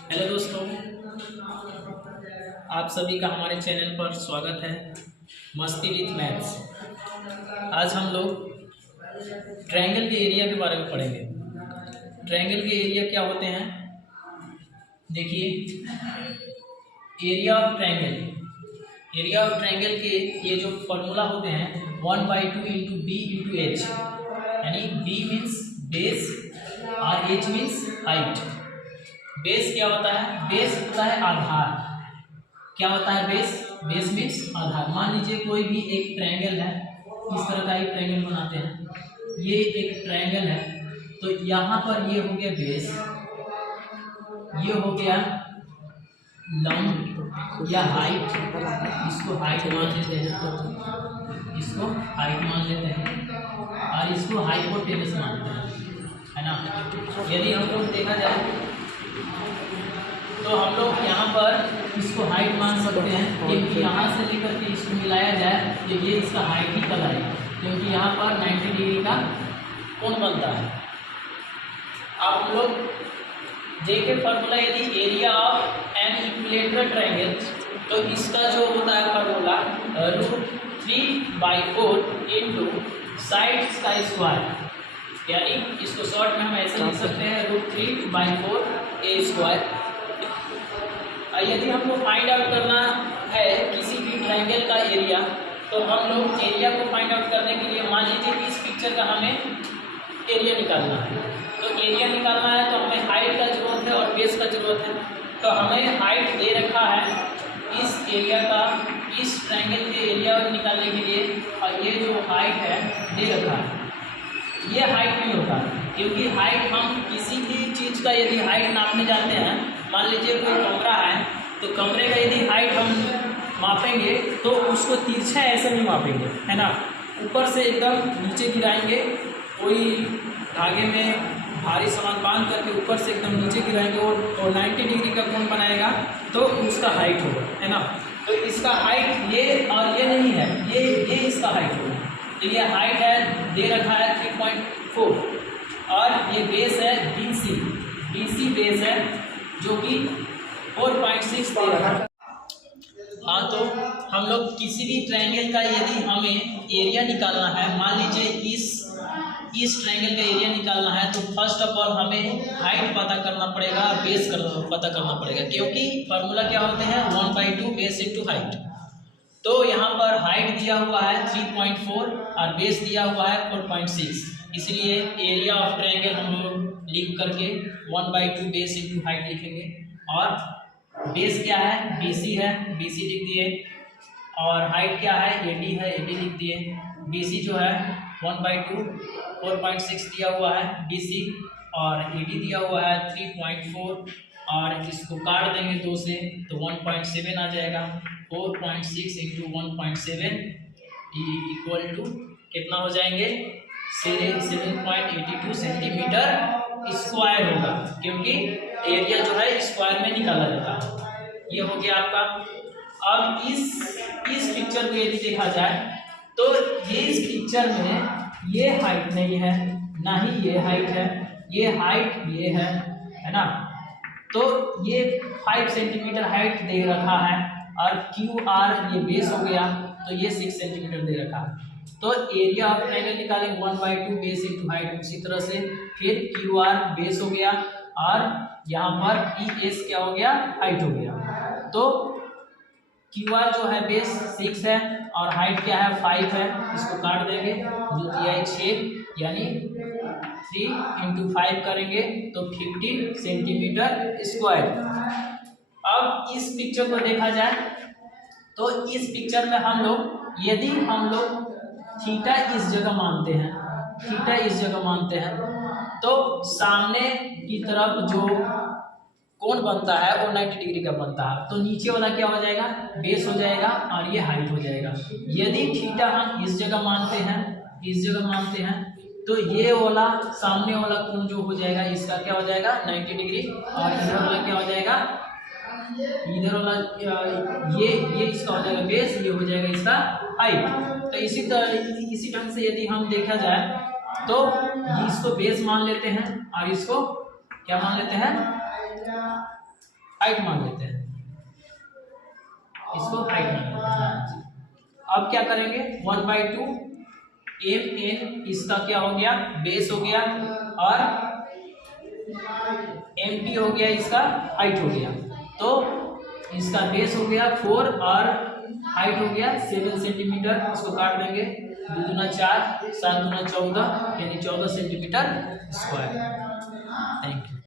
Hello दोस्तों, आप सभी का हमारे चैनल पर स्वागत है। मस्ती विथ मैथ्स। आज हम लोग ट्रायंगल के एरिया के बारे में पढ़ेंगे। ट्रायंगल के एरिया क्या होते हैं, देखिए। Area of triangle, area of triangle के ये जो फॉर्मूला होते हैं 1/2 इंटू बी इंटू एच, यानी बी मीन्स बेस और एच मीन्स हाइट। बेस क्या होता है? बेस होता है आधार। क्या होता है बेस? बेस मीन्स आधार। मान लीजिए कोई भी एक ट्रायंगल है, इस तरह का एक ट्रायंगल बनाते हैं। ये एक ट्रायंगल है, तो यहाँ पर ये हो गया बेस, ये हो गया लंब या हाइट। इसको हाइट मान लेते हैं, इसको हाइट मान लेते हैं और इसको हाइपोटेनस मानते हैं, है ना। यदि हम लोग देखा जाए तो हम लोग यहाँ पर इसको हाइट मान सकते हैं, क्योंकि यहाँ से लेकर के इसको मिलाया जाए तो ये इसका हाइट ही कहलाएगा, क्योंकि यहाँ पर 90 डिग्री का कोण बनता है। अब हम लोग देखें फार्मूला, यदि area of an equilateral triangle, तो इसका जो होता है फार्मूला √3/4 इंटू साइड्स का स्क्वायर, यानी इसको शॉर्ट में हम ऐसे लिख सकते हैं √3/4 ए स्क्वायर। यदि हमको फाइंड आउट करना है किसी भी ट्रायंगल का एरिया, तो हम लोग एरिया को फाइंड आउट करने के लिए मान लीजिए कि इस पिक्चर का हमें एरिया निकालना है। तो एरिया निकालना है तो हमें हाइट का जरूरत है और बेस का जरूरत है। तो हमें हाइट दे रखा है इस एरिया का, इस ट्रायंगल के एरिया को निकालने के लिए, और ये जो हाइट है दे रखा है। ये हाइट नहीं होता, क्योंकि हाइट हम किसी भी चीज़ का यदि हाइट नापने जाते हैं, मान लीजिए कोई कमरा है, तो कमरे का यदि हाइट हम मापेंगे तो उसको तिरछा ऐसे नहीं मापेंगे, है ना। ऊपर से एकदम नीचे गिराएंगे, कोई धागे में भारी सामान बांध करके ऊपर से एकदम नीचे गिराएंगे और 90 डिग्री का कोण बनाएगा, तो उसका हाइट होगा, है ना। तो इसका हाइट ये और ये नहीं है, ये इसका हाइट होगा। तो ये हाइट है दे रखा है 3.4 और ये बेस है BC बेस है जो कि 4.6 दे रखा है। हाँ, तो हम लोग किसी भी ट्रायंगल का यदि हमें एरिया निकालना है, मान लीजिए इस ट्रायंगल का एरिया निकालना है, तो फर्स्ट ऑफ ऑल हमें हाइट पता करना पड़ेगा, बेस पता करना पड़ेगा, क्योंकि फार्मूला क्या होते हैं 1/2 बेस इंटू हाइट। तो यहाँ पर हाइट दिया हुआ है 3.4 और बेस दिया हुआ है 4.6, इसलिए एरिया ऑफ ट्रायंगल हम लोग लिख करके 1/2 बेस इंटू हाइट लिखेंगे। और बेस क्या है? BC है, BC लिख दिए। और हाइट क्या है? AD है, AD लिख दिए। BC जो है 1/2 4.6 दिया हुआ है BC, और AD दिया हुआ है 3.4, और इसको काट देंगे 2 से तो 1.7 आ जाएगा। 4.6 इंटू 1.7 इक्वल टू कितना हो जाएंगे? 7.82 सेंटीमीटर स्क्वायर होगा, क्योंकि एरिया जो है स्क्वायर में निकाला जाता है। ये हो गया आपका। अब इस पिक्चर को यदि देखा जाए तो ये इस पिक्चर में ये हाइट नहीं है, ना ही ये हाइट है, ये हाइट ये है ना। तो ये 5 सेंटीमीटर हाइट दे रखा है, और QR ये बेस हो गया, तो ये 6 सेंटीमीटर दे रखा है। तो एरिया ऑफ ट्रायंगल निकालेंगे 1/2 बेस इंटू हाइट। उसी तरह से फिर QR बेस हो गया, और यहाँ पर ES क्या हो गया? हाइट हो गया। तो QR जो है बेस 6 है और हाइट क्या है? 5 है। इसको काट देंगे, 2 तिहाई 6, यानी 3 इंटू 5 करेंगे तो 15 सेंटीमीटर स्क्वायर। अब इस पिक्चर को देखा जाए तो इस पिक्चर में हम लोग, यदि हम लोग थीटा इस जगह मानते हैं, थीटा इस जगह मानते हैं, तो सामने की तरफ जो कोण बनता है वो 90 डिग्री का बनता है। तो नीचे वाला क्या हो जाएगा? बेस हो जाएगा, और ये हाइट हो जाएगा। यदि थीटा हम इस जगह मानते हैं, इस जगह मानते हैं, तो ये वाला सामने वाला कोण जो हो जाएगा, इसका क्या हो जाएगा? 90 डिग्री, और इधर वाला क्या हो जाएगा? इधर वाला ये इसका हो जाएगा बेस, ये हो जाएगा इसका हाइट। तो इसी ढंग से यदि हम देखा जाए तो इसको बेस मान लेते हैं और इसको क्या मान लेते हैं? हाइट मान लेते हैं, इसको हाइट मान लेते हैं। हाँ जी। अब क्या करेंगे, 1/2 mn इसका क्या हो गया, बेस हो गया, और mt हो गया इसका हाइट हो गया। तो इसका बेस हो गया 4 और हाइट हो गया 7 सेंटीमीटर। इसको काट देंगे, 2 दूना 4, 7 दूना 14, यानी 14 सेंटीमीटर स्क्वायर। Thank you.